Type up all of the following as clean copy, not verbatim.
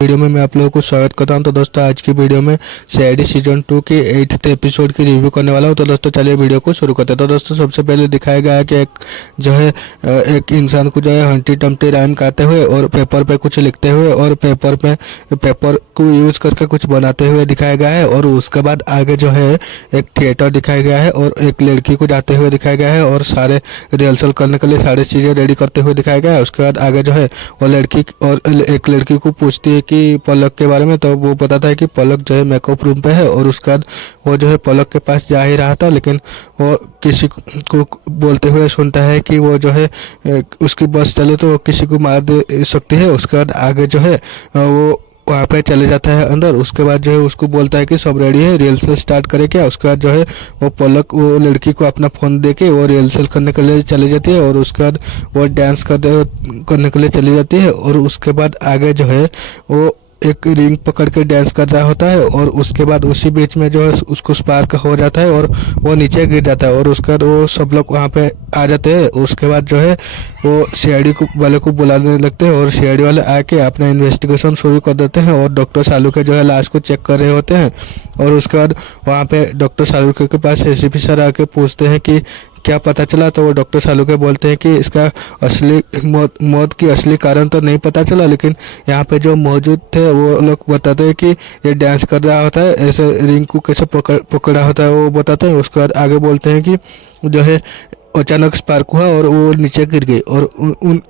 Video में मैं आप लोगों को स्वागत करता हूं। तो दोस्तों आज की वीडियो में सीआईडी सीजन 2 की 8th एपिसोड की रिव्यू करने वाला हूं। तो दोस्तों चलिए वीडियो को शुरू करते हैं। तो दोस्तों सबसे पहले दिखाया गया है कि एक इंसान को जो है हंटी टम्टी राइम गाते हुए और पेपर पे कुछ लिखते हुए और पेपर को यूज करके कुछ बनाते हुए दिखाया गया है। और उसके बाद आगे जो है एक थिएटर दिखाया गया है और एक लड़की को जाते हुए दिखाया गया है और सारे रिहर्सल करने के लिए सारी चीज़ें रेडी करते हुए दिखाया गया है। उसके बाद आगे जो है वो लड़की और एक लड़की को पूछती है कि पलक के बारे में, तो वो बताता है कि पलक जो है मेकअप रूम पे है। और उसके बाद वो जो है पलक के पास जा ही रहा था, लेकिन वो किसी को बोलते हुए सुनता है कि वो जो है उसकी बस चले तो वो किसी को मार दे सकती है। उसके बाद आगे जो है वो वहाँ पे चले जाता है अंदर। उसके बाद जो है उसको बोलता है कि सब रेडी है, रिहर्सल स्टार्ट करे क्या। उसके बाद जो है वो पलक वो लड़की को अपना फ़ोन दे के वो रिहर्सल करने के लिए चली जाती है और उसके बाद वो डांस करने के लिए चली जाती है। और उसके बाद आगे जो है वो एक रिंग पकड़ के डांस कर रहा होता है और उसके बाद उसी बीच में जो है उसको स्पार्क हो जाता है और वो नीचे गिर जाता है। और उसके बाद वो सब लोग वहाँ पे आ जाते हैं। उसके बाद जो है वो सीआईडी वाले को बुलाने लगते हैं और सीआईडी वाले आके अपना इन्वेस्टिगेशन शुरू कर देते हैं और डॉक्टर सालुके जो है लाश को चेक कर रहे होते हैं। और उसके बाद वहाँ पे डॉक्टर सालुके के पास एसीपी सर आके पूछते हैं कि क्या पता चला। तो वो डॉक्टर सालुके बोलते हैं कि इसका असली मौत की असली कारण तो नहीं पता चला, लेकिन यहाँ पे जो मौजूद थे वो लोग बताते हैं कि ये डांस कर रहा होता है, ऐसे रिंग को कैसे पकड़ा होता है वो बताते हैं। उसके बाद आगे बोलते हैं कि जो है अचानक स्पार्क हुआ और वो नीचे गिर गई और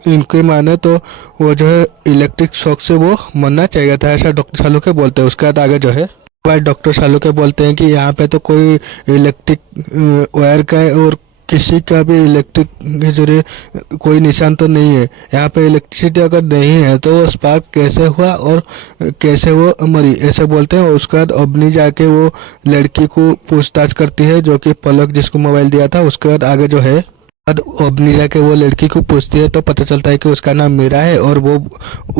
इनके माने तो वो जो है इलेक्ट्रिक शॉक से वो मरना चाहिए था, ऐसा डॉक्टर सालुके बोलते हैं। उसके बाद आगे जो है डॉक्टर सालुके बोलते हैं कि यहाँ पे तो कोई इलेक्ट्रिक वायर का और किसी का भी इलेक्ट्रिक के जरिए कोई निशान तो नहीं है। यहाँ पे इलेक्ट्रिसिटी अगर नहीं है तो वो स्पार्क कैसे हुआ और कैसे वो मरी, ऐसे बोलते हैं। और उसके बाद अबनी जाके वो लड़की को पूछताछ करती है जो कि पलक जिसको मोबाइल दिया था। उसके बाद आगे जो है अबनी जाके वो लड़की को पूछती है तो पता चलता है कि उसका नाम मीरा है। और वो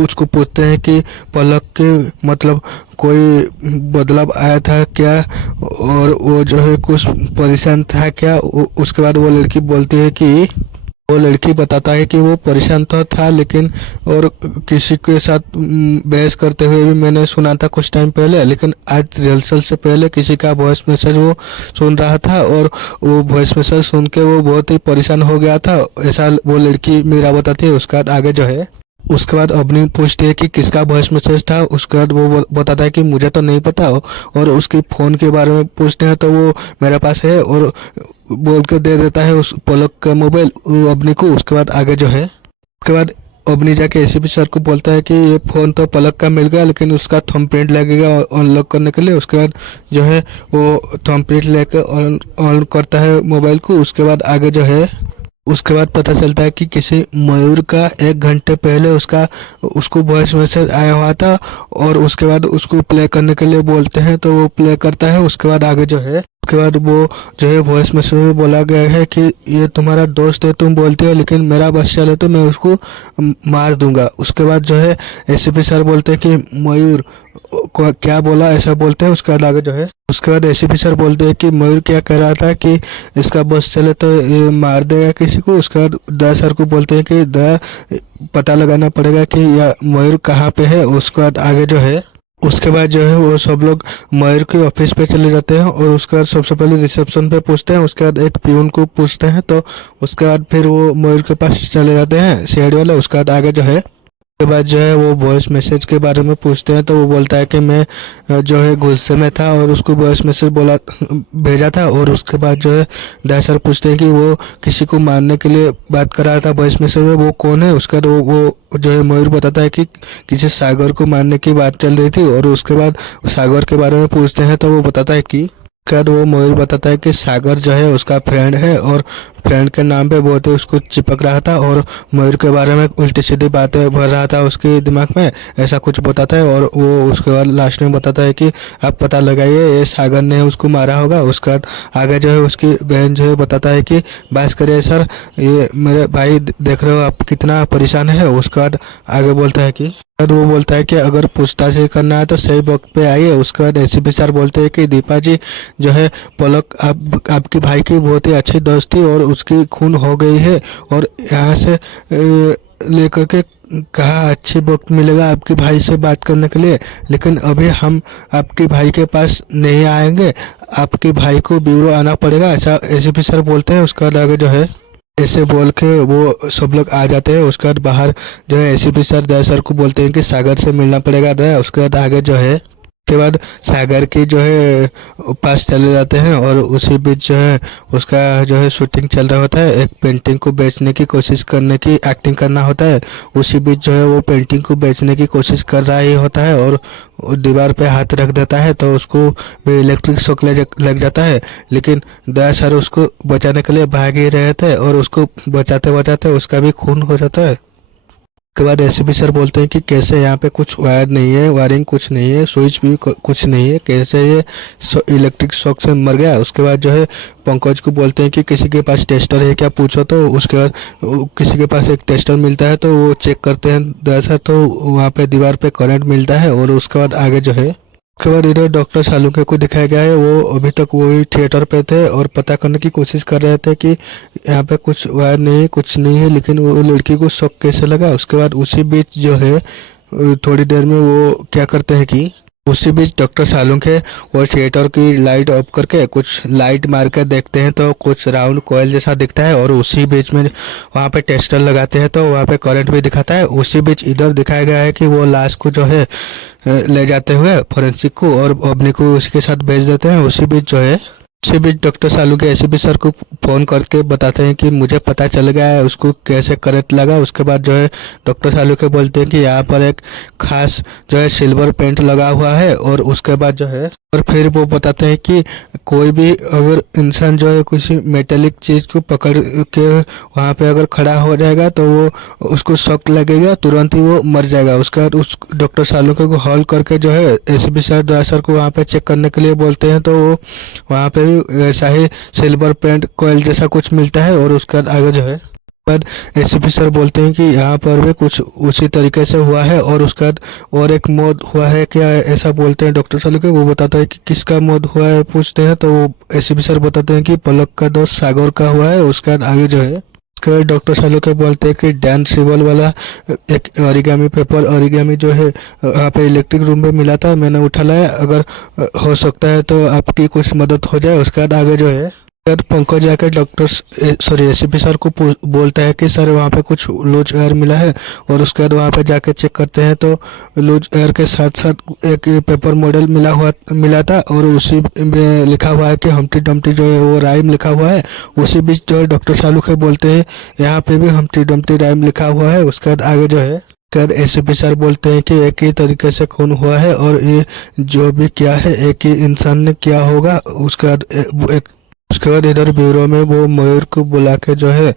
उसको पूछते हैं कि पलक के मतलब कोई बदलाव आया था क्या और वो जो है कुछ परेशान था क्या। उसके बाद वो लड़की बोलती है कि वो लड़की बताता है कि वो परेशान तो था, लेकिन और किसी के साथ बहस करते हुए भी मैंने सुना था कुछ टाइम पहले, लेकिन आज रिहर्सल से पहले किसी का वॉइस मैसेज वो सुन रहा था और वो वॉइस मैसेज सुन के वो बहुत ही परेशान हो गया था, ऐसा वो लड़की मीरा बताती है। उसके बाद आगे जो है उसके बाद अबनी पूछती है कि किसका वॉइस मैसेज था। उसके बाद वो बताता है कि मुझे तो नहीं पता। और उसके फ़ोन के बारे में पूछते हैं तो वो मेरे पास है और बोल के दे देता है उस पलक का मोबाइल अबनी को। उसके बाद आगे जो है उसके बाद अबनी जाके एसीपी सर को बोलता है कि ये फ़ोन तो पलक का मिल गया, लेकिन उसका थंबप्रिंट लगेगा अनलॉक करने के लिए। उसके बाद जो है वो थंबप्रिंट लेकर ऑन करता है मोबाइल को। उसके बाद आगे जो है उसके बाद पता चलता है कि किसी मयूर का 1 घंटे पहले उसको वॉइस मैसेज आया हुआ था और उसके बाद उसको प्ले करने के लिए बोलते हैं तो वो प्ले करता है। उसके बाद आगे जो है उसके बाद वो जो है वॉइस मैसेज में बोला गया है कि ये तुम्हारा दोस्त है, तुम बोलते हो, लेकिन मेरा बस चले तो मैं उसको मार दूंगा। उसके बाद जो है एसीपी सर बोलते हैं कि मयूर को क्या बोला, ऐसा बोलते हैं। उसके बाद आगे जो है उसके बाद एसीपी सर बोलते हैं कि मयूर क्या कह रहा था कि इसका बस चले तो ये मार देगा किसी को। उसके बाद दया सर को बोलते हैं कि दया पता लगाना पड़ेगा कि यह मयूर कहाँ पे है। उसके बाद आगे जो है उसके बाद जो है वो सब लोग मयूर के ऑफिस पे चले जाते हैं और उसके बाद सबसे पहले रिसेप्शन पे पूछते हैं। उसके बाद एक पियून को पूछते हैं तो उसके बाद फिर वो मयूर के पास चले जाते हैं सीआईडी वाले। उसके बाद आगे जो है के बाद जो है वो वॉइस मैसेज के बारे में पूछते हैं तो वो बोलता है कि मैं जो है गुस्से में था और उसको वॉइस मैसेज भेजा था। और उसके बाद जो है दया सर पूछते हैं कि वो किसी को मारने के लिए बात कर रहा था वॉइस मैसेज में, वो कौन है। उसके बाद वो जो है मयूर बताता है कि किसी सागर को मारने की बात चल रही थी। और उसके बाद सागर के बारे में पूछते हैं तो वो बताता है कि वो मयूर बताता है कि सागर जो है उसका फ्रेंड है और फ्रेंड के नाम पे बहुत ही उसको चिपक रहा था और मयूर के बारे में उल्टी सीधी बातें भर रहा था उसके दिमाग में, ऐसा कुछ बताता है। और वो उसके बाद लास्ट में बताता है कि आप पता लगाइए ये सागर ने उसको मारा होगा। उसके बाद आगे जो है उसकी बहन जो है बताता है कि बस करिए सर, ये मेरे भाई देख रहे हो आप कितना परेशान है। उसके बाद आगे बोलता है कि वो बोलता है कि अगर पूछताछ ही करना है तो सही वक्त पे आइए। उसके बाद एसीपी सर बोलते हैं कि दीपा जी जो है पलक आपके भाई की बहुत ही अच्छी दोस्त थी और उसकी खून हो गई है और यहाँ से लेकर के कहा अच्छी वक्त मिलेगा आपके भाई से बात करने के लिए, लेकिन अभी हम आपके भाई के पास नहीं आएंगे, आपके भाई को ब्यूरो आना पड़ेगा, ऐसा एसीपी सर बोलते हैं। उसके बाद आगे जो है ऐसे बोल के वो सब लोग आ जाते हैं। उसके बाद बाहर जो है एसीपी सर दया सर को बोलते हैं कि सागर से मिलना पड़ेगा दया। उसके बाद आगे जो है के बाद सागर की जो है पास चले जाते हैं और उसी बीच जो है उसका जो है शूटिंग चल रहा होता है। एक पेंटिंग को बेचने की कोशिश करने की एक्टिंग करना होता है। उसी बीच जो है वो पेंटिंग को बेचने की कोशिश कर रहा ही होता है और दीवार पे हाथ रख देता है तो उसको भी इलेक्ट्रिक शॉक लग जाता है। लेकिन दया सर उसको बचाने के लिए भाग ही रहे थे और उसको बचाते बचाते उसका भी खून हो जाता है। उसके बाद एसीपी सर बोलते हैं कि कैसे यहाँ पे कुछ वायर नहीं है, वायरिंग कुछ नहीं है, स्विच भी कुछ नहीं है, कैसे ये इलेक्ट्रिक शॉक से मर गया। उसके बाद जो है पंकज को बोलते हैं कि किसी के पास टेस्टर है क्या पूछो, तो उसके बाद किसी के पास एक टेस्टर मिलता है तो वो चेक करते हैं दया सर, तो वहाँ पे दीवार पे करंट मिलता है। और उसके बाद आगे जो है उसके बाद इधर डॉक्टर सालुंके को दिखाया गया है। वो अभी तक वही थिएटर पे थे और पता करने की कोशिश कर रहे थे कि यहाँ पे कुछ वायर नहीं कुछ नहीं है, लेकिन वो लड़की को शॉक कैसे लगा। उसके बाद उसी बीच जो है थोड़ी देर में वो क्या करते हैं कि उसी बीच डॉक्टर सालुंके वो थिएटर की लाइट ऑफ करके कुछ लाइट मार कर देखते हैं तो कुछ राउंड कॉइल जैसा दिखता है और उसी बीच में वहाँ पे टेस्टर लगाते हैं तो वहाँ पे करंट भी दिखाता है। उसी बीच इधर दिखाया गया है कि वो लाश को जो है ले जाते हुए फोरेंसिक को और अवनी को उसके साथ भेज देते हैं। उसी बीच जो है उसी बीच डॉक्टर सालुंके एसीपी सर को फ़ोन करके बताते हैं कि मुझे पता चल गया है उसको कैसे करंट लगा। उसके बाद जो है डॉक्टर सालुंके बोलते हैं कि यहाँ पर एक खास जो है सिल्वर पेंट लगा हुआ है और उसके बाद जो है और फिर वो बताते हैं कि कोई भी अगर इंसान जो है किसी मेटेलिक चीज़ को पकड़ के वहाँ पे अगर खड़ा हो जाएगा तो वो उसको शॉक लगेगा, तुरंत ही वो मर जाएगा। उसके बाद उस डॉक्टर सालुंके को हॉल करके जो है एसीपी सर दया सर को वहाँ पे चेक करने के लिए बोलते हैं तो वो वहाँ पे भी वैसा ही सिल्वर पेंट कॉइल जैसा कुछ मिलता है। और उसके बाद आगे जो है पर एसीपी सर बोलते हैं कि यहाँ पर भी कुछ उसी तरीके से हुआ है और उसके बाद और एक मौत हुआ है क्या, ऐसा बोलते हैं डॉक्टर सालुंके। वो बताता है कि किसका मौत हुआ है पूछते हैं तो वो एसीपी सर बताते हैं कि पलक का दोस्त सागर का हुआ है। उसके बाद आगे जो है उसके बाद डॉक्टर सालुंके बोलते हैं कि डैन सिबल वाला एक ओरिगामी पेपर ओरिगामी जो है यहाँ पे इलेक्ट्रिक रूम में मिला था, मैंने उठा लाया, अगर हो सकता है तो आपकी कुछ मदद हो जाए। उसके बाद आगे जो है फिर पंकज जाकर डॉक्टर एसीपी सर को बोलता है कि सर वहाँ पे कुछ लूज एयर मिला है और उसके बाद वहाँ पे जाके चेक करते हैं तो लूज एयर के साथ साथ एक पेपर मॉडल मिला था और उसी में लिखा हुआ है कि हम्टी डम्टी जो है वो राइम लिखा हुआ है। उसी बीच जो है डॉक्टर सालुंके बोलते हैं यहाँ पे भी हम्टी डम्टी राइम लिखा हुआ है। उसके बाद आगे जो है कर एसीपी सर बोलते हैं कि एक ही तरीके से खून हुआ है और ये जो भी किया है एक ही इंसान ने किया होगा। उसके बाद इधर ब्यूरो में वो मयूर को बुला के जो है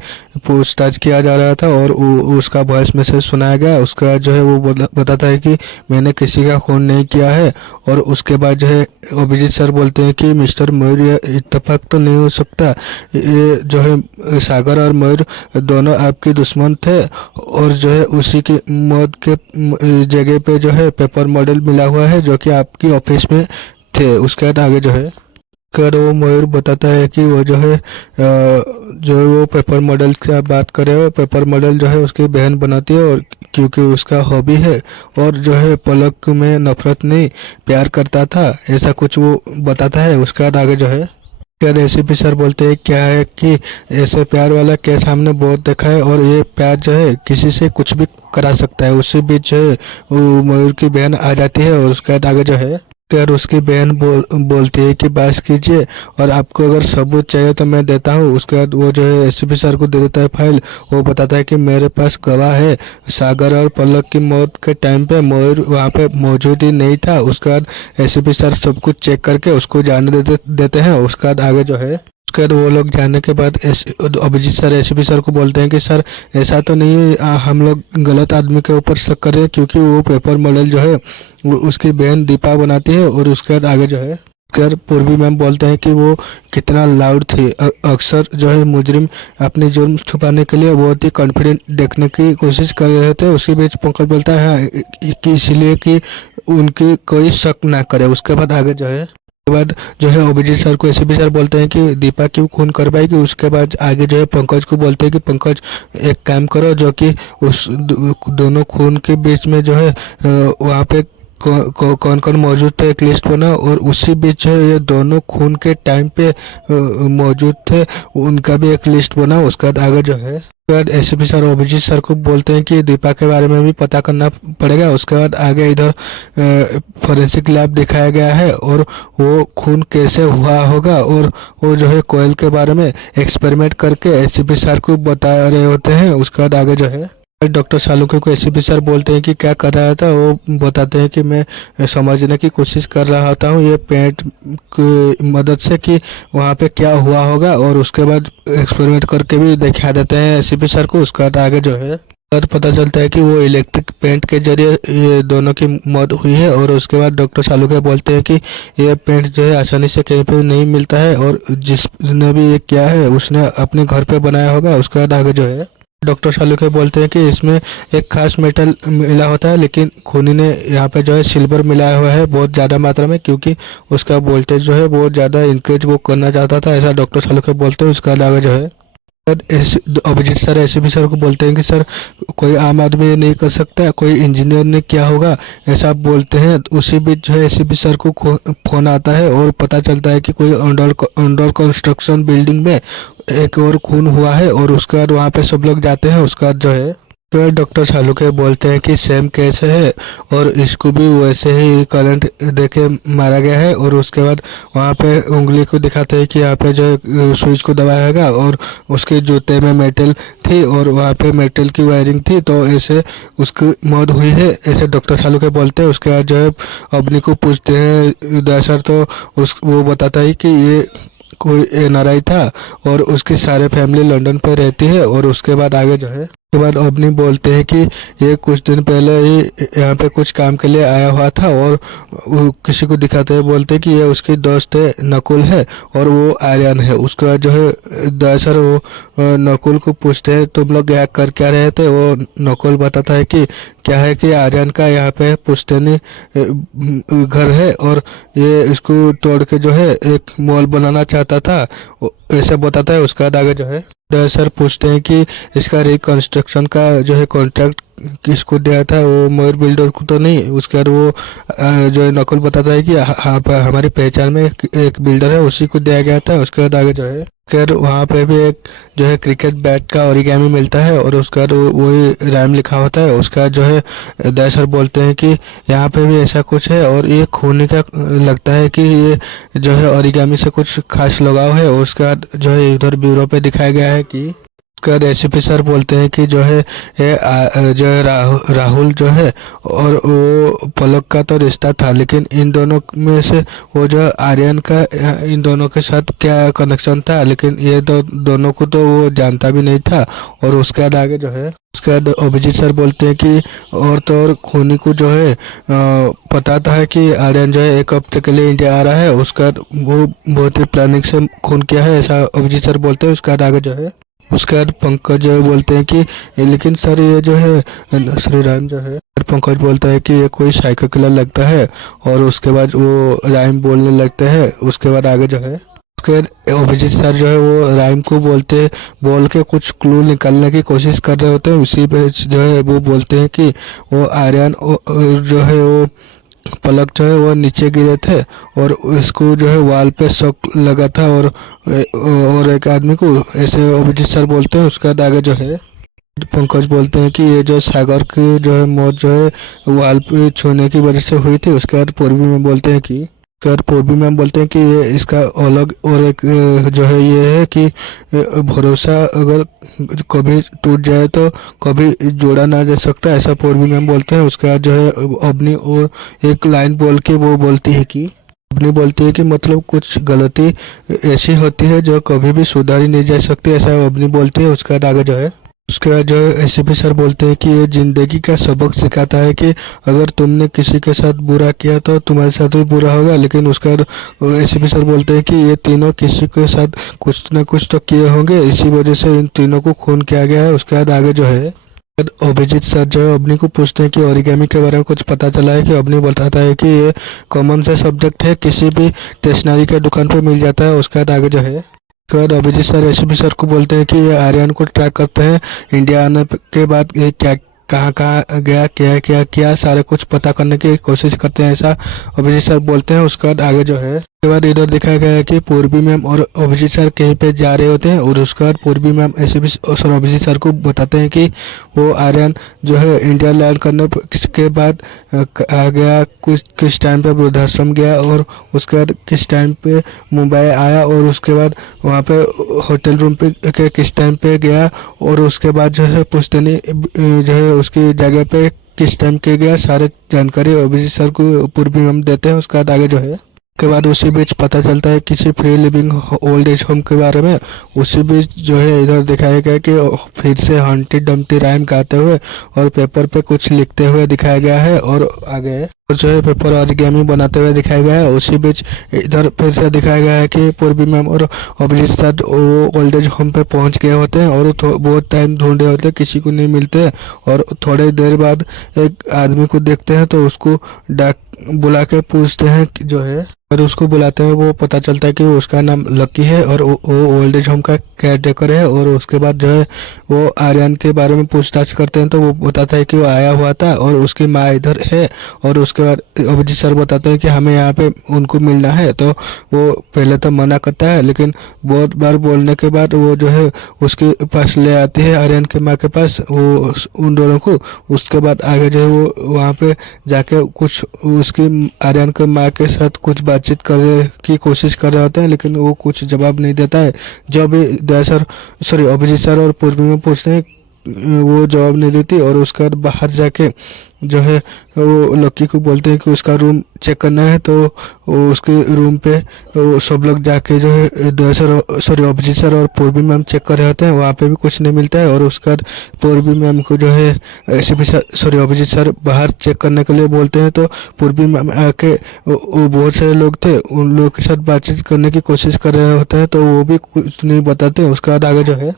पूछताछ किया जा रहा था और उसका वॉइस मैसेज सुनाया गया। उसके बाद जो है वो बताता है कि मैंने किसी का खून नहीं किया है। और उसके बाद जो है अभिजीत सर बोलते हैं कि मिस्टर मयूर ये इत्तेफाक तो नहीं हो सकता, ये जो है सागर और मयूर दोनों आपके दुश्मन थे और जो है उसी की मौत के जगह पे जो है पेपर मॉडल मिला हुआ है जो कि आपकी ऑफिस में थे। उसके बाद आगे जो है कर वो मयूर बताता है कि वो जो है जो वो पेपर मॉडल की आप बात कर रहे हो, पेपर मॉडल जो है उसकी बहन बनाती है और क्योंकि उसका हॉबी है और जो है पलक में नफरत नहीं प्यार करता था, ऐसा कुछ वो बताता है। उसके बाद आगे जो है फिर एसीपी सर बोलते हैं क्या है कि ऐसे प्यार वाला केस हमने बहुत देखा है और ये प्यार जो है किसी से कुछ भी करा सकता है। उसी बीच जो है वो मयूर की बहन आ जाती है और उसके बाद आगे जो है फिर उसकी बहन बोलती है कि बस कीजिए और आपको अगर सबूत चाहिए तो मैं देता हूँ। उसके बाद वो जो है एसीपी सर को दे देता है फाइल। वो बताता है कि मेरे पास गवाह है, सागर और पलक की मौत के टाइम पे मयूर वहाँ पे मौजूद ही नहीं था। उसके बाद एसीपी सर सब कुछ चेक करके उसको जाने देते हैं। उसके बाद आगे जो है उसके बाद वो लोग जाने के बाद अभिजीत सर एसीपी सर को बोलते हैं कि सर ऐसा तो नहीं है, हम लोग गलत आदमी के ऊपर शक कर रहे हैं क्योंकि वो पेपर मॉडल जो है वो उसकी बहन दीपा बनाती है। और उसके बाद आगे जो है कर पूर्वी मैम बोलते हैं कि वो कितना लाउड थी, अक्सर जो है मुजरिम अपने जुर्म छुपाने के लिए बहुत ही कॉन्फिडेंट देखने की कोशिश कर रहे थे। उसके बीच पंकज बोलता है हाँ कि इसलिए कि उनकी कोई शक ना करे। उसके बाद आगे जो है के बाद जो है अभिजीत सर को एसीपी सर बोलते हैं कि दीपा क्यों खून कर पाएगी। उसके बाद आगे जो है पंकज को बोलते हैं कि पंकज एक काम करो, जो कि उस दोनों खून के बीच में जो है वहाँ पे कौन कौन मौजूद थे एक लिस्ट बनाओ, और उसी बीच जो है ये दोनों खून के टाइम पे मौजूद थे उनका भी एक लिस्ट बनाओ। उसके बाद आगे जो है एसीपी सर अभिजीत सर को बोलते हैं कि दीपा के बारे में भी पता करना पड़ेगा। उसके बाद आगे इधर फॉरेंसिक लैब दिखाया गया है और वो खून कैसे हुआ होगा, और वो जो है कोयल के बारे में एक्सपेरिमेंट करके एसीपी सर को बता रहे होते हैं। उसके बाद आगे जो है डॉक्टर सालुके को एसीपी सर बोलते हैं कि क्या कर रहा था। वो बताते हैं कि मैं समझने की कोशिश कर रहा होता हूँ ये पेंट की मदद से कि वहाँ पे क्या हुआ होगा, और उसके बाद एक्सपेरिमेंट करके भी दिखा देते हैं एसीपी सर को। उसके बाद आगे जो है और पता चलता है कि वो इलेक्ट्रिक पेंट के जरिए ये दोनों की मौत हुई है। और उसके बाद डॉक्टर सालुके बोलते हैं कि ये पेंट जो है आसानी से कहीं पे नहीं मिलता है, और जिसने भी ये किया है उसने अपने घर पे बनाया होगा। उसके बाद आगे जो है डॉक्टर सालुके बोलते हैं कि इसमें एक खास मेटल मिला होता है, लेकिन खूनी ने यहाँ पे जो है सिल्वर मिलाया हुआ है बहुत ज़्यादा मात्रा में, क्योंकि उसका वोल्टेज जो है बहुत ज़्यादा इंक्रीज वो करना चाहता था, ऐसा डॉक्टर सालुके बोलते हैं। उसका आगे जो है अभिजीत सर एसीपी सर को बोलते हैं कि सर कोई आम आदमी ये नहीं कर सकता, कोई इंजीनियर ने किया होगा, ऐसा बोलते हैं। उसी बीच जो है एसीपी सर को फोन आता है और पता चलता है कि कोई अंडर कंस्ट्रक्शन बिल्डिंग में एक और खून हुआ है, और उसके बाद वहाँ पे सब लोग जाते हैं। उसके बाद जो है तो डॉक्टर सालुके बोलते हैं कि सेम केस है और इसको भी वैसे ही करंट देके मारा गया है, और उसके बाद वहाँ पे उंगली को दिखाते हैं कि यहाँ पे जो स्विच को दबाया गया और उसके जूते में मेटल थी और वहाँ पे मेटल की वायरिंग थी, तो ऐसे उसकी मौत हुई है, ऐसे डॉक्टर सालुके बोलते हैं। उसके बाद जो है अवनी को पूछते हैं दशर, तो वो बताता है कि ये कोई एनआरआई था और उसकी सारे फैमिली लंदन पे रहती है। और उसके बाद आगे जो है उसके बाद अवनी बोलते हैं कि ये कुछ दिन पहले ही यहाँ पे कुछ काम के लिए आया हुआ था, और किसी को दिखाते हैं, बोलते हैं कि ये उसकी दोस्त है नकुल है और वो आर्यन है। उसके बाद जो है दशर वो नकुल को पूछते हैं तुम लोग यहाँ कर क्या रहे थे। वो नकुल बताता है कि क्या है कि आर्यन का यहाँ पे पुश्तैनी घर है और ये इसको तोड़ के जो है एक मॉल बनाना चाहता था, ऐसा बताता है। उसके बाद आगे जो है सर पूछते हैं कि इसका रिकंस्ट्रक्शन का जो है कॉन्ट्रैक्ट किसको दिया था, वो मयूर बिल्डर को तो नहीं। उसके बाद वो जो है नकुल बताता है कि हाँ हमारी पहचान में एक बिल्डर है, उसी को दिया गया था। उसके बाद आगे जो है फिर वहाँ पे भी एक जो है क्रिकेट बैट का ओरिगामी मिलता है और उसके बाद वही रैम लिखा होता है। उसका जो है दशर बोलते हैं कि यहाँ पे भी ऐसा कुछ है और ये खूनी का लगता है कि ये जो है ओरिगामी से कुछ खास लगाव है। उसके बाद जो है इधर ब्यूरो पे दिखाया गया है कि उसके बाद एसीपी सर बोलते हैं कि जो है जो है राहुल जो है और वो पलक का तो रिश्ता था, लेकिन इन दोनों में से वो जो आर्यन का इन दोनों के साथ क्या कनेक्शन था, लेकिन ये दोनों को तो वो जानता भी नहीं था। और उसके बाद आगे जो है उसके बाद अभिजीत सर बोलते हैं कि और तो और खूनी को जो है पता था है कि आर्यन जो है एक हफ्ते के लिए इंडिया आ रहा है। उसका वो बहुत ही प्लानिंग से खून किया है, ऐसा अभिजीत सर बोलते हैं। उसके बाद आगे जो है उसके बाद पंकज बोलते हैं कि लेकिन सर ये जो है श्री राम जो है, पंकज बोलता है कि ये कोई साइको किलर लगता है, और उसके बाद वो राइम बोलने लगते हैं। उसके बाद आगे जो है उसके बाद अभिजीत सर जो है वो राइम को बोल के कुछ क्लू निकालने की कोशिश कर रहे होते हैं। उसी पे जो है वो बोलते हैं कि वो आर्यन जो है वो पलक जो है वो नीचे गिरे थे और इसको जो है वाल पे शॉक लगा था और एक आदमी को, ऐसे अभिजीत सर बोलते हैं। उसके बाद आगे जो है पंकज बोलते हैं कि ये जो सागर की जो है मौत जो है वाल पे छूने की वजह से हुई थी। उसके बाद पूर्वी में बोलते हैं कि पूर्वी मैम बोलते हैं कि ये इसका अलग और एक जो है ये है कि भरोसा अगर कभी टूट जाए तो कभी जोड़ा ना जा सकता, ऐसा पूर्वी मैम बोलते हैं। उसके बाद जो है अपनी और एक लाइन बोल के वो बोलती है कि अपनी बोलती है कि मतलब कुछ गलती ऐसी होती है जो कभी भी सुधारी नहीं जा सकती, ऐसा अपनी बोलती है। उसके बाद आगे जो है उसके बाद जो एसीपी सर बोलते हैं कि ये जिंदगी का सबक सिखाता है कि अगर तुमने किसी के साथ बुरा किया तो तुम्हारे साथ भी बुरा होगा। लेकिन उसके बाद एसीपी सर बोलते हैं कि ये तीनों किसी के साथ कुछ न कुछ तो किए होंगे, इसी वजह से इन तीनों को खून किया गया है। उसके बाद आगे जो है अभिजीत सर जो है अवनी को पूछते हैं कि ओरिगामी के बारे में कुछ पता चला है कि अवनी बताता है कि ये कॉमन सा सब्जेक्ट है, किसी भी स्टेशनरी के दुकान पे मिल जाता है। उसके बाद आगे जो है उसके बाद अभिजीत सर एसपी सर को बोलते हैं कि ये आर्यन को ट्रैक करते हैं, इंडिया आने के बाद ये क्या कहाँ कहाँ गया, क्या क्या किया, सारे कुछ पता करने की कोशिश करते हैं, ऐसा अभिजीत सर बोलते हैं। उसके बाद आगे जो है उसके बाद इधर दिखाया गया है कि पूर्वी मैम और अभिजीत सर कहीं पे जा रहे होते हैं और उसके बाद Purvi ma'am SP sir Abhijit sir को बताते हैं कि वो आर्यन जो है इंडिया लैंड करने के बाद आ गया, कुछ किस टाइम पे वृद्धाश्रम गया और उसके बाद किस टाइम पे मुंबई आया और उसके बाद वहाँ पे होटल रूम पे के किस टाइम पे गया और उसके बाद जो है पुश्तैनी जो है उसकी जगह पे किस टाइम के गया, सारे जानकारी अभिजीत सर को पूर्वी मैम देते हैं। उसके बाद आगे जो है के बाद उसी बीच पता चलता है किसी free living old age home के बारे में। उसी बीच जो है इधर दिखाया गया कि फिर से हंटी डम्टी राइम गाते हुए और पेपर पे कुछ लिखते हुए दिखाया गया है और आगे जो है पेपर ओरिगामी बनाते हुए दिखाया गया है। उसी बीच इधर फिर से दिखाया गया है कि पूर्वी मैम और अभिजीत सर वो ओल्ड एज होम पे पहुंच गए होते हैं और बहुत टाइम ढूंढे होते हैं, किसी को नहीं मिलते और थोड़ी देर बाद एक आदमी को देखते हैं तो उसको डाक बुला के पूछते हैं कि जो है और उसको बुलाते हैं, वो पता चलता है कि उसका नाम लकी है और वो ओल्ड एज होम का केयर टेकर है। और उसके बाद जो है वो आर्यन के बारे में पूछताछ करते हैं तो वो बताता है कि वो आया हुआ था और उसकी माँ इधर है और उसके बाद अभिजीत सर बताते हैं कि हमें यहाँ पे उनको मिलना है। तो वो पहले तो मना करता है लेकिन बहुत बार बोलने के बाद वो जो है उसके पास ले आती है, आर्यन के माँ के पास, वो उन दोनों को। उसके बाद आगे जो है वो वहाँ पे जाके कुछ उसकी आर्यन के माँ के साथ कुछ बातचीत करने की कोशिश कर रहे होते हैं लेकिन वो कुछ जवाब नहीं देता है। जो अभी दया सर सॉरी अभिजीत सर और पूर्वी में पूछते हैं वो जवाब नहीं देती और उसके बाद बाहर जाके जो है वो लकी को बोलते हैं कि उसका रूम चेक करना है। तो वो उसके रूम पे वो सब लोग जाके जो है दया सर सॉरी अभिजीत सर और पूर्वी मैम चेक कर रहे होते हैं, वहाँ पे भी कुछ नहीं मिलता है। और उसके बाद पूर्वी मैम को जो है SP sir sorry Abhijit sir बाहर चेक करने के लिए बोलते हैं तो पूर्वी मैम आके वो बहुत सारे लोग थे उन लोगों के साथ बातचीत करने की कोशिश कर रहे होते हैं तो वो भी कुछ नहीं बताते। उसके बाद आगे जो है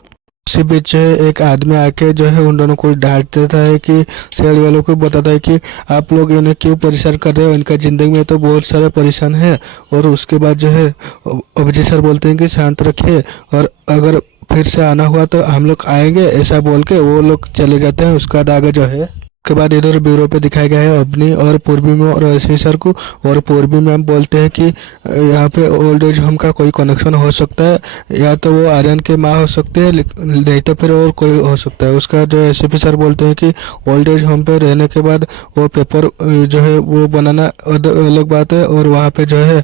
इसी बीच एक आदमी आके जो है उन दोनों को डांट देता है कि शहर वालों को बताता है कि आप लोग इन्हें क्यों परेशान कर रहे हो, इनका ज़िंदगी में तो बहुत सारे परेशान है। और उसके बाद जो है अभिजीत सर बोलते हैं कि शांत रखिए और अगर फिर से आना हुआ तो हम लोग आएंगे, ऐसा बोल के वो लोग चले जाते हैं। उसके बाद आगे जो है उसके बाद इधर ब्यूरो पे दिखाया गया है अवनी और पूर्वी मैम और एसपी सर को। और पूर्वी मैम बोलते हैं कि यहाँ पे ओल्ड एज होम का कोई कनेक्शन हो सकता है, या तो वो आर्यन के माँ हो सकते हैं नहीं तो फिर और कोई हो सकता है। उसका जो एसपी सर बोलते हैं कि ओल्ड एज होम पे रहने के बाद वो पेपर जो है वो बनाना अलग बात है और वहाँ पे जो है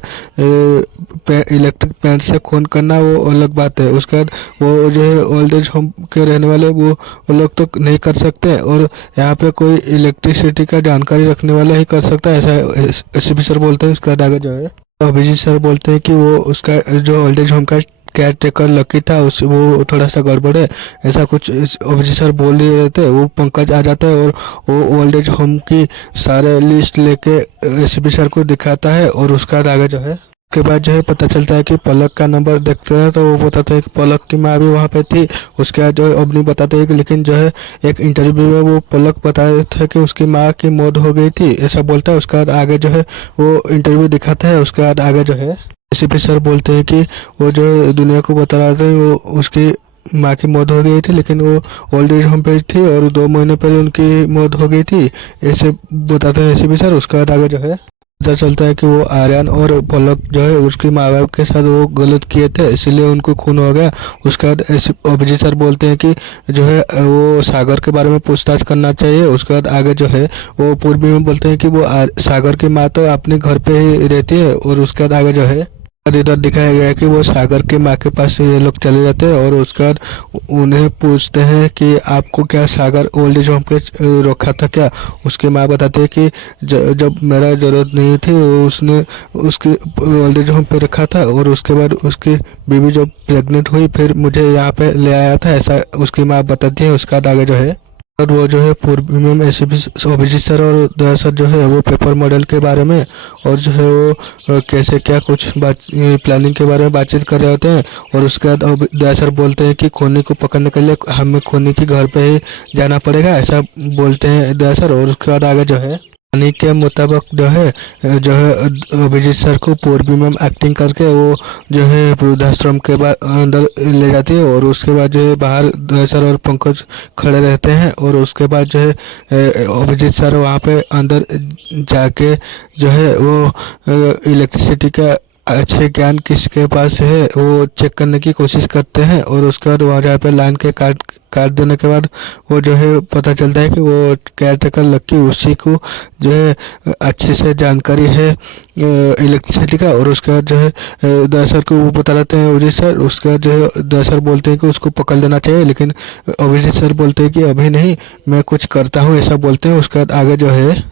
इलेक्ट्रिक पेंट से खून करना वो अलग बात है। उसके बाद वो जो है ओल्ड एज होम के रहने वाले वो लोग तो नहीं कर सकते और यहाँ पे कोई इलेक्ट्रिसिटी का जानकारी रखने वाला ही कर सकता है, ऐसा एसपी सर बोलते हैं। उसके बाद आगे जो है अभिजीत सर बोलते हैं कि वो उसका जो ओल्ड एज होम का केयर टेकर लकी था उस वो थोड़ा सा गड़बड़ है, ऐसा कुछ अभिजीत सर बोल ही रहे थे। वो पंकज आ जाता है और वो ओल्ड एज होम की सारे लिस्ट लेके एसपी सर को दिखाता है। और उसके बाद आगे जो है उसके बाद जो है पता चलता है कि पलक का नंबर देखते हैं तो वो बताते हैं कि पलक की माँ भी वहाँ पे थी। उसके बाद जो है अवनी बताते हैं कि लेकिन जो है एक इंटरव्यू में वो पलक बताया था कि उसकी माँ की मौत हो गई थी, ऐसा बोलता है। उसके बाद आगे जो है वो इंटरव्यू दिखाता है। उसके बाद आगे जो है एसपी सर बोलते हैं कि वो जो दुनिया को बता रहा था वो उसकी माँ की मौत हो गई थी लेकिन वो ओल्ड एज होम पे थी और 2 महीने पहले उनकी मौत हो गई थी, ऐसे बताते हैं एसपी सर। उसके बाद आगे जो है पता चलता है कि वो आर्यन और पलक जो है उसके माँ बाप के साथ वो गलत किए थे इसलिए उनको खून हो गया। उसके बाद अभिजीत सर बोलते हैं कि जो है वो सागर के बारे में पूछताछ करना चाहिए। उसके बाद आगे जो है वो पूर्वी में बोलते हैं कि वो सागर की माँ तो अपने घर पे ही रहती है। और उसके बाद आगे जो है इधर दिखाया गया है कि वो सागर की माँ के पास ये लोग चले जाते हैं और उसके बाद उन्हें पूछते हैं कि आपको क्या सागर ओल्ड एज होम पे रखा था क्या। उसकी माँ बताती है कि जब मेरा ज़रूरत नहीं थी वो उसने उसकी ओल्ड एज होम पे रखा था और उसके बाद उसकी बीवी जब प्रेग्नेंट हुई फिर मुझे यहाँ पे ले आया था, ऐसा उसकी माँ बताती है। उसके बाद आगे जो है और वो जो है पूर्व में एसीपी अभिजीत सर और दया सर जो है वो पेपर मॉडल के बारे में और जो है वो कैसे क्या कुछ बात प्लानिंग के बारे में बातचीत कर रहे होते हैं। और उसके बाद दया सर बोलते हैं कि खूनी को पकड़ने के लिए हमें खूनी के घर पे ही जाना पड़ेगा, ऐसा बोलते हैं दया सर। और उसके बाद आगे जो है कहानी के मुताबिक जो है अभिजीत सर को पूर्वी में एक्टिंग करके वो जो है वृद्धाश्रम के बाद अंदर ले जाती है। और उसके बाद जो है बाहर दया सर और पंकज खड़े रहते हैं। और उसके बाद जो है अभिजीत सर वहाँ पे अंदर जाके जो है वो इलेक्ट्रिसिटी का अच्छे ज्ञान किसके पास है वो चेक करने की कोशिश करते हैं। और उसके बाद वहाँ जहाँ पे लाइन के काट देने के बाद वो जो है पता चलता है कि वो केयरटेकर लक्की उसी को जो है अच्छे से जानकारी है इलेक्ट्रिसिटी का। और उसके बाद जो है दया सर को वो बता देते हैं अभिजीत सर। उसके बाद जो है दया सर बोलते हैं कि उसको पकड़ लेना चाहिए, लेकिन अभिजीत सर बोलते हैं कि अभी नहीं, मैं कुछ करता हूँ, ऐसा बोलते हैं। उसके बाद आगे जो है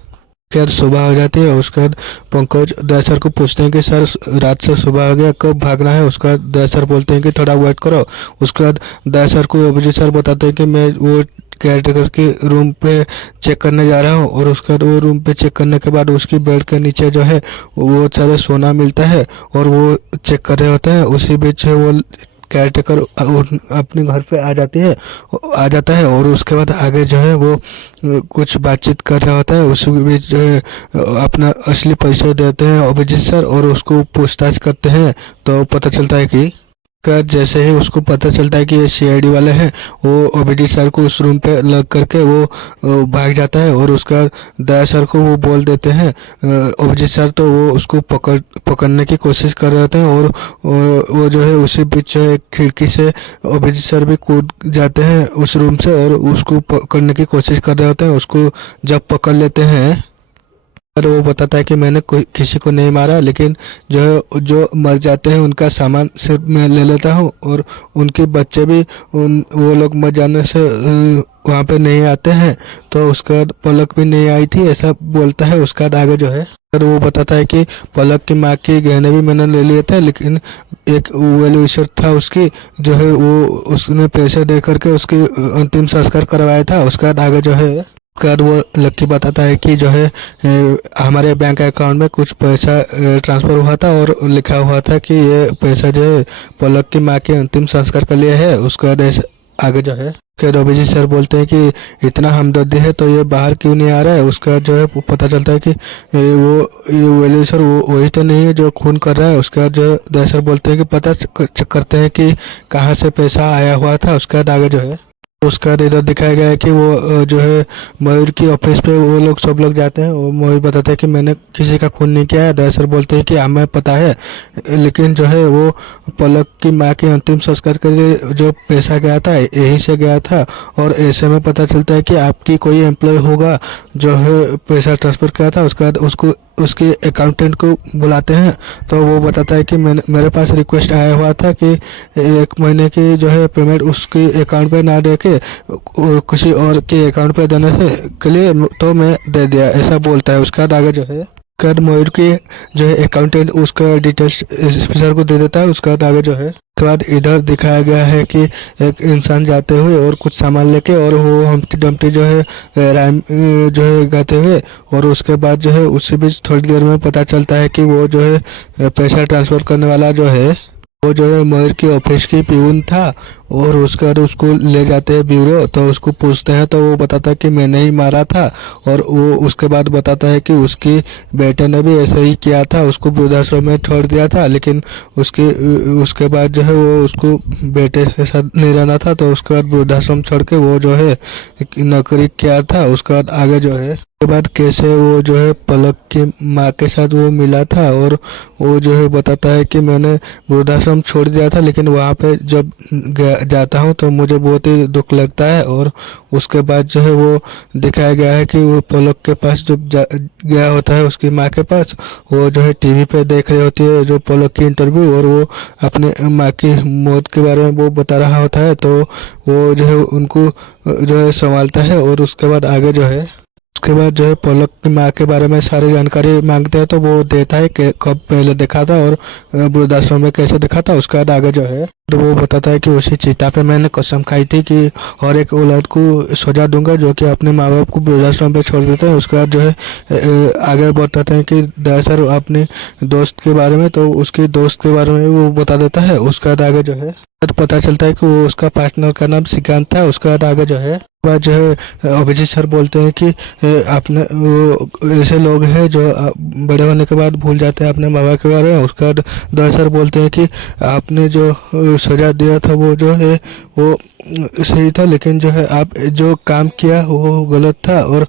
उसके बाद सुबह हो जाती है। उसके बाद पंकज दया सर को पूछते हैं कि सर रात से सुबह हो गया, कब भागना है। उसके बाद दया सर बोलते हैं कि थोड़ा वेट करो। उसके बाद दया सर को अभिजीत सर बताते हैं कि मैं वो केयरटेकर के रूम पे चेक करने जा रहा हूँ। और उसके बाद वो रूम पे चेक करने के बाद उसकी बेड के नीचे जो है वो सारे सोना मिलता है और वो चेक कर रहे होते हैं। उसी बीच वो केयरटेकर अपने घर पे आ जाता है। और उसके बाद आगे जो है वो कुछ बातचीत कर रहा होता है। उसी बीच जो है अपना असली परिचय देते हैं अभिजीत सर और उसको पूछताछ करते हैं। तो पता चलता है कि जैसे ही उसको पता चलता है कि ये सीआईडी वाले हैं, वो अभिजीत सर को उस रूम पे लग करके वो भाग जाता है। और उसका दया सर को वो बोल देते हैं अभिजीत सर, तो वो उसको पकड़ने की कोशिश कर रहे होते हैं। और वो जो है उसी बीच एक खिड़की से अभिजीत सर भी कूद जाते हैं उस रूम से और उसको पकड़ने की कोशिश कर रहे होते हैं। उसको जब पकड़ लेते हैं तो वो बताता है कि मैंने किसी को नहीं मारा, लेकिन जो मर जाते हैं उनका सामान सिर्फ मैं ले लेता हूँ और उनके बच्चे भी वो लोग मर जाने से वहाँ पे नहीं आते हैं। तो उसके बाद पलक भी नहीं आई थी, ऐसा बोलता है। उसके बाद आगे जो है फिर वो बताता है कि पलक की माँ के गहने भी मैंने ले लिए थे, लेकिन एक वेल था उसकी जो है वो उसने पैसे दे करके उसकी अंतिम संस्कार करवाया था। उसके बाद आगे जो है कर वो लक्की बताता है कि जो है हमारे बैंक अकाउंट में कुछ पैसा ट्रांसफ़र हुआ था और लिखा हुआ था कि ये पैसा जो है पलक की माँ के अंतिम संस्कार के लिए है। उसके बाद आगे जो है फिर अभिजीत सर बोलते हैं कि इतना हमदर्दी है तो ये बाहर क्यों नहीं आ रहा है। उसके बाद जो है पता चलता है कि ये वेली सर वो वही तो नहीं है जो खून कर रहा है। उसके बाद जो दया सर बोलते हैं कि पता करते हैं कि कहाँ से पैसा आया हुआ था। उसके बाद आगे जो है उसका इधर दिखाया गया है कि वो जो है मयूर की ऑफिस पे वो लोग सब लोग जाते हैं। वो मयूर बताता है कि मैंने किसी का खून नहीं किया है। दया सर बोलते हैं कि हमें पता है, लेकिन जो है वो पलक की माँ के अंतिम संस्कार के लिए जो पैसा गया था यहीं से गया था। और ऐसे में पता चलता है कि आपकी कोई एम्प्लॉय होगा जो है पैसा ट्रांसफ़र किया था। उसके बाद उसके अकाउंटेंट को बुलाते हैं तो वो बताता है कि मेरे पास रिक्वेस्ट आया हुआ था कि 1 महीने की जो है पेमेंट उसके अकाउंट पे ना दे के किसी और के अकाउंट पे देने से के लिए तो मैं दे दिया, ऐसा बोलता है। उसके बाद आगे जो है कर मयूर की जो है अकाउंटेंट उसका डिटेल्स एसपी सर को दे देता है। उसके बाद आगे जो है उसके बाद इधर दिखाया गया है कि एक इंसान जाते हुए और कुछ सामान लेके और वो हम्प्टी डम्प्टी जो है राइम जो है गाते हुए। और उसके बाद जो है उसी बीच थोड़ी देर में पता चलता है कि वो जो है पैसा ट्रांसफ़र करने वाला जो है वो जो है मयूर की ऑफिस की प्यून था। और उसके बाद उसको ले जाते हैं ब्यूरो तो उसको पूछते हैं तो वो बताता है कि मैंने ही मारा था। और वो उसके बाद बताता है कि उसकी बेटे ने भी ऐसा ही किया था, उसको वृद्धाश्रम में छोड़ दिया था, लेकिन उसके बाद जो है वो उसको बेटे के साथ नहीं रहना था। तो उसके बाद वृद्धाश्रम छोड़ के वो जो है नौकरी किया था। उसके बाद आगे जो है के बाद कैसे वो जो है पलक की माँ के साथ वो मिला था। और वो जो है बताता है कि मैंने वृद्धाश्रम छोड़ दिया था, लेकिन वहाँ पे जब जाता हूँ तो मुझे बहुत ही दुख लगता है। और उसके बाद जो है वो दिखाया गया है कि वो पलक के पास जब गया होता है उसकी माँ के पास, वो जो है टीवी पे देख रही होती है जो पलक की इंटरव्यू, और वो अपने माँ की मौत के बारे में वो बता रहा होता है। तो वो जो है उनको जो है संभालता है। और उसके बाद आगे जो है उसके बाद जो है पलक की माँ के बारे में सारी जानकारी मांगते हैं तो वो देता है कि कब पहले देखा था और वृद्धाश्रम में कैसे देखा था। उसके बाद आगे जो है तो वो बताता है कि उसी चिता पे मैंने कसम खाई थी कि हर एक औलाद को सजा दूंगा जो कि अपने माँ बाप को वृद्धाश्रम पे छोड़ देते हैं। उसके बाद जो है आगे बताते हैं कि दरअसल अपने दोस्त के बारे में, तो उसके दोस्त के बारे में वो बता देता है। उसके बाद आगे जो है तो पता चलता है कि वो उसका पार्टनर का नाम श्रीकांत था। उसके बाद आगे जो है अभिजीत सर बोलते हैं कि आपने वो ऐसे लोग हैं जो बड़े होने के बाद भूल जाते हैं अपने माँ बाप के बारे में। उसके बाद दर सर बोलते हैं कि आपने जो सजा दिया था वो जो है वो सही था, लेकिन जो है आप जो काम किया वो गलत था और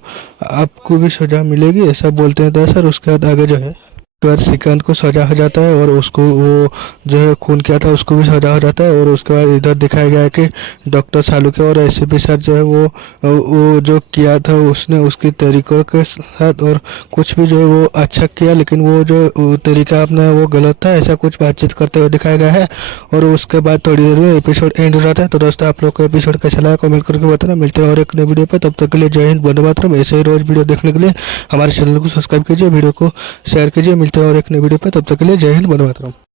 आपको भी सजा मिलेगी, ऐसा बोलते हैं दर सर। उसके बाद आगे जो है उसके बाद श्रीकांत को सजा हो जाता है और उसको वो जो है खून किया था उसको भी सजा हो जाता है। और उसके बाद इधर दिखाया गया है कि डॉक्टर सालुके और एसीपी सर जो है वो जो किया था उसने उसकी तरीकों के साथ और कुछ भी जो है वो अच्छा किया, लेकिन वो जो तरीका अपना वो गलत था, ऐसा कुछ बातचीत करते हुए दिखाया गया है। और उसके बाद थोड़ी देर में एपिसोड एंड हो जाता है। तो दोस्तों आप लोग को एपिसोड कैसा लगा कमेंट करके बताना। मिलते हैं और एक नई वीडियो पे, तब तक के लिए जय हिंद, वंदे मातरम। ऐसे ही रोज वीडियो देखने के लिए हमारे चैनल को सब्सक्राइब कीजिए, वीडियो को शेयर कीजिए। मिलते हैं और एक नई वीडियो पे, तब तक के लिए जय हिंद, वंदे मातरम।